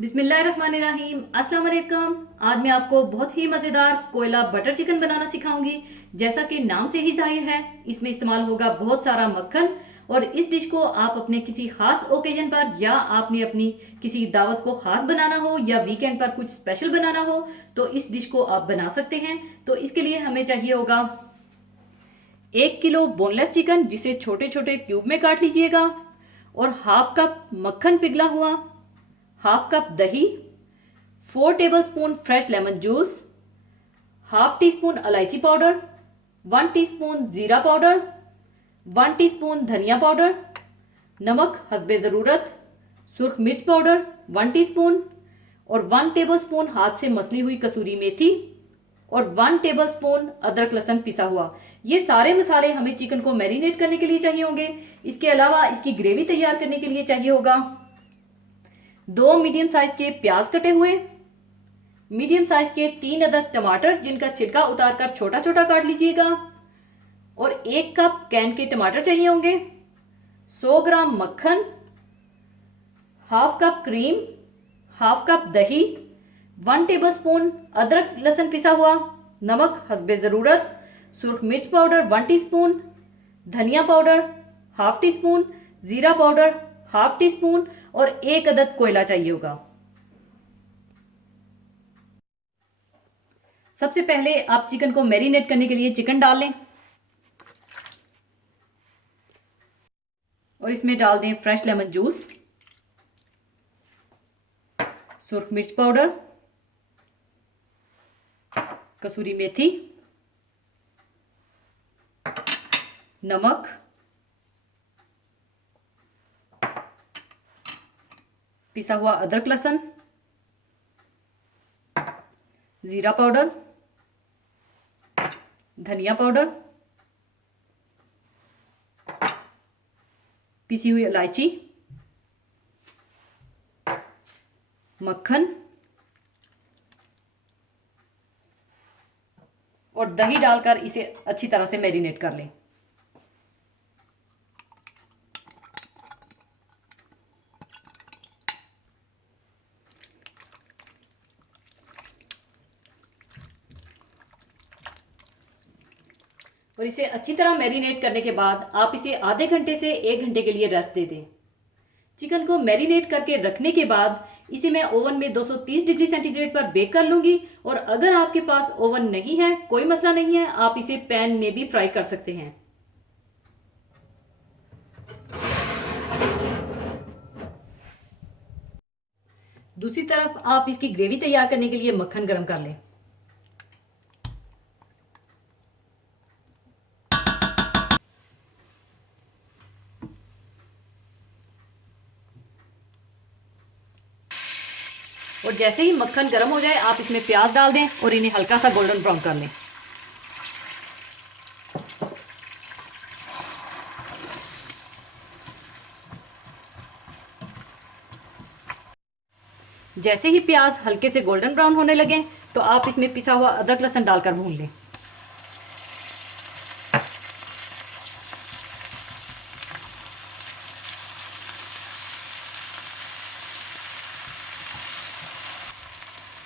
बिस्मिल्लाहिर्रहमानिर्रहीम। अस्सलाम वालेकुम। आज मैं आपको बहुत ही मज़ेदार कोयला बटर चिकन बनाना सिखाऊंगी। जैसा कि नाम से ही जाहिर है, इसमें इस्तेमाल होगा बहुत सारा मक्खन। और इस डिश को आप अपने किसी खास ओकेजन पर या आपने अपनी किसी दावत को खास बनाना हो या वीकेंड पर कुछ स्पेशल बनाना हो तो इस डिश को आप बना सकते हैं। तो इसके लिए हमें चाहिए होगा 1 किलो बोनलेस चिकन, जिसे छोटे छोटे क्यूब में काट लीजिएगा, और हाफ कप मक्खन पिघला हुआ, हाफ कप दही, 4 tablespoon fresh lemon juice, half tea spoon इलायची पाउडर, 1 टीस्पून जीरा पाउडर, 1 टीस्पून धनिया पाउडर, नमक हस्बे ज़रूरत, सुर्ख मिर्च पाउडर 1 टीस्पून, और 1 टेबलस्पून हाथ से मसली हुई कसूरी मेथी, और 1 टेबलस्पून अदरक लहसुन पिसा हुआ। ये सारे मसाले हमें चिकन को मैरिनेट करने के लिए चाहिए होंगे। इसके अलावा इसकी ग्रेवी तैयार करने के लिए चाहिए होगा 2 मीडियम साइज के प्याज कटे हुए, मीडियम साइज के 3 अदद टमाटर जिनका छिलका उतारकर छोटा छोटा काट लीजिएगा, और 1 कप कैन के टमाटर चाहिए होंगे, 100 ग्राम मक्खन, half cup cream, half cup दही, 1 टेबलस्पून अदरक लहसुन पिसा हुआ, नमक हस्बे ज़रूरत, सुर्ख मिर्च पाउडर 1 टीस्पून, धनिया पाउडर हाफ टी स्पून, जीरा पाउडर हाफ टी स्पून, और 1 अदद कोयला चाहिए होगा। सबसे पहले आप चिकन को मैरिनेट करने के लिए चिकन डाल लें और इसमें डाल दें फ्रेश लेमन जूस, सुर्ख मिर्च पाउडर, कसूरी मेथी, नमक, पिसा हुआ अदरक लहसुन, जीरा पाउडर, धनिया पाउडर, पिसी हुई इलायची, मक्खन और दही डालकर इसे अच्छी तरह से मैरिनेट कर लें। और इसे अच्छी तरह मैरिनेट करने के बाद आप इसे आधे घंटे से 1 घंटे के लिए रेस्ट दे दें। चिकन को मैरिनेट करके रखने के बाद इसे मैं ओवन में 230 डिग्री सेंटीग्रेड पर बेक कर लूंगी। और अगर आपके पास ओवन नहीं है, कोई मसला नहीं है, आप इसे पैन में भी फ्राई कर सकते हैं। दूसरी तरफ आप इसकी ग्रेवी तैयार करने के लिए मक्खन गरम कर लें। और जैसे ही मक्खन गर्म हो जाए आप इसमें प्याज डाल दें और इन्हें हल्का सा गोल्डन ब्राउन कर लें। जैसे ही प्याज हल्के से गोल्डन ब्राउन होने लगे तो आप इसमें पिसा हुआ अदरक लहसुन डालकर भून लें।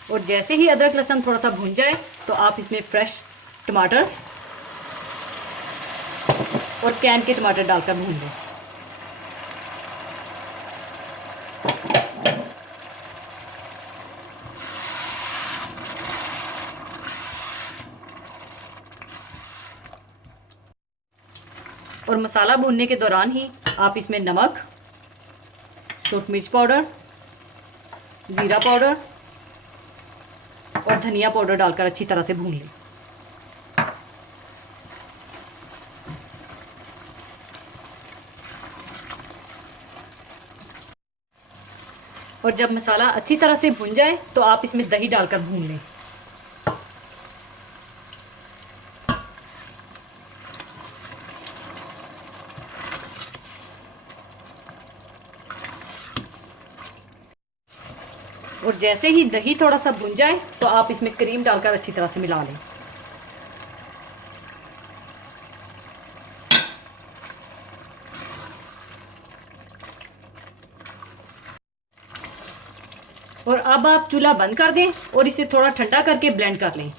और जैसे ही अदरक लहसुन थोड़ा सा भून जाए तो आप इसमें फ्रेश टमाटर और कैन के टमाटर डालकर भून लें। और मसाला भूनने के दौरान ही आप इसमें नमक, सूर्ख मिर्च पाउडर, ज़ीरा पाउडर और धनिया पाउडर डालकर अच्छी तरह से भून लें। और जब मसाला अच्छी तरह से भुन जाए तो आप इसमें दही डालकर भून लें। और जैसे ही दही थोड़ा सा भुन जाए तो आप इसमें क्रीम डालकर अच्छी तरह से मिला लें। और अब आप चूल्हा बंद कर दें और इसे थोड़ा ठंडा करके ब्लेंड कर लें।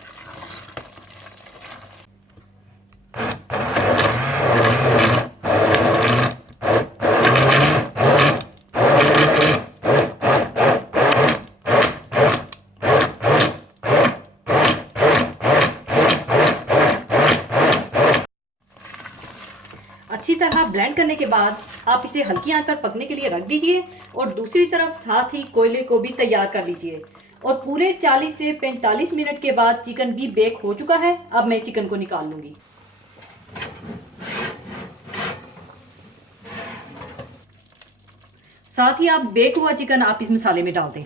अच्छी तरह ब्लेंड करने के बाद आप इसे हल्की आंच पर पकने के लिए रख दीजिए और दूसरी तरफ साथ ही कोयले को भी तैयार कर लीजिए। और पूरे 40 से 45 मिनट के बाद चिकन भी बेक हो चुका है। अब मैं चिकन को निकाल लूंगी। साथ ही आप बेक हुआ चिकन आप इस मसाले में डाल दें।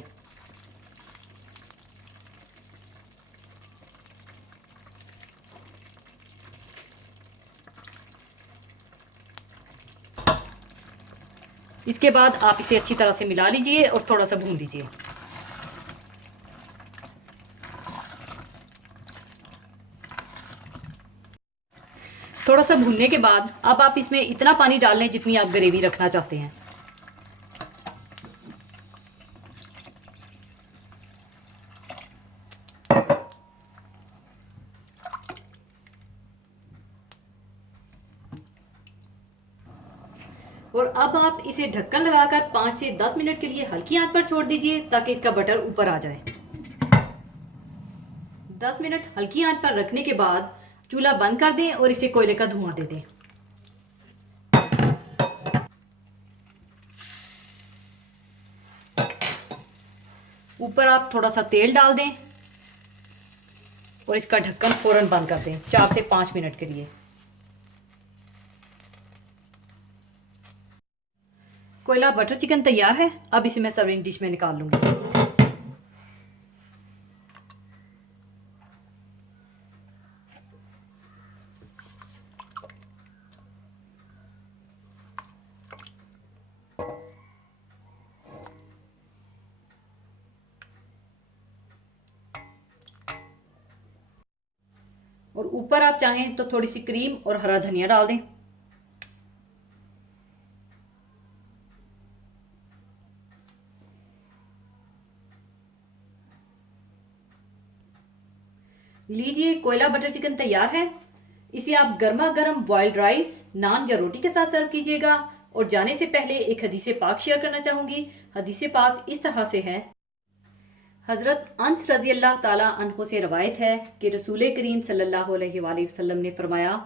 इसके बाद आप इसे अच्छी तरह से मिला लीजिए और थोड़ा सा भून लीजिए। थोड़ा सा भूनने के बाद अब आप इसमें इतना पानी डाल लें जितनी आप ग्रेवी रखना चाहते हैं। और अब आप इसे ढक्कन लगाकर 5 से 10 मिनट के लिए हल्की आंच पर छोड़ दीजिए ताकि इसका बटर ऊपर आ जाए। 10 मिनट हल्की आंच पर रखने के बाद चूल्हा बंद कर दें और इसे कोयले का धुआं दे दें। ऊपर आप थोड़ा सा तेल डाल दें और इसका ढक्कन फौरन बंद कर दें 4 से 5 मिनट के लिए। कोयला बटर चिकन तैयार है। अब इसे मैं सर्विंग डिश में निकाल लूंगी। और ऊपर आप चाहें तो थोड़ी सी क्रीम और हरा धनिया डाल दें। लीजिए, कोयला बटर चिकन तैयार है। इसे आप गर्मा गर्म बॉइल्ड राइस, नान या रोटी के साथ सर्व कीजिएगा। और जाने से पहले एक हदीसे पाक शेयर करना चाहूंगी। हदीसे पाक इस तरह से है। हज़रत अनस रज़ी अल्लाह ताला अन्हो से रवायत है कि रसूल करीम सल्लल्लाहु अलैहि वसल्लम ने फरमाया,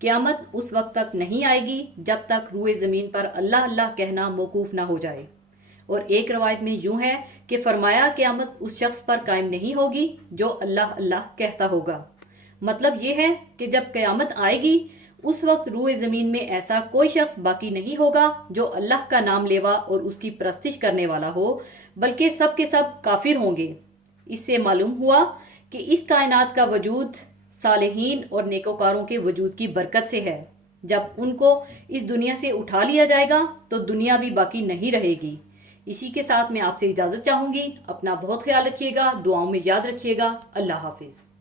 क़यामत उस वक्त तक नहीं आएगी जब तक रूए ज़मीन पर अल्लाह अल्लाह कहना मौकूफ़ ना हो जाए। और एक रवायत में यूं है कि फरमाया, क़यामत उस शख्स पर कायम नहीं होगी जो अल्लाह अल्लाह कहता होगा। मतलब ये है कि जब क़यामत आएगी उस वक्त रूए ज़मीन में ऐसा कोई शख्स बाकी नहीं होगा जो अल्लाह का नाम लेवा और उसकी परस्तिश करने वाला हो, बल्कि सब के सब काफिर होंगे। इससे मालूम हुआ कि इस कायनात का वजूद सालेहीन और नेकोकारों के वजूद की बरकत से है। जब उनको इस दुनिया से उठा लिया जाएगा तो दुनिया भी बाकी नहीं रहेगी। इसी के साथ मैं आपसे इजाज़त चाहूँगी। अपना बहुत ख्याल रखिएगा, दुआओं में याद रखिएगा। अल्लाह हाफिज़।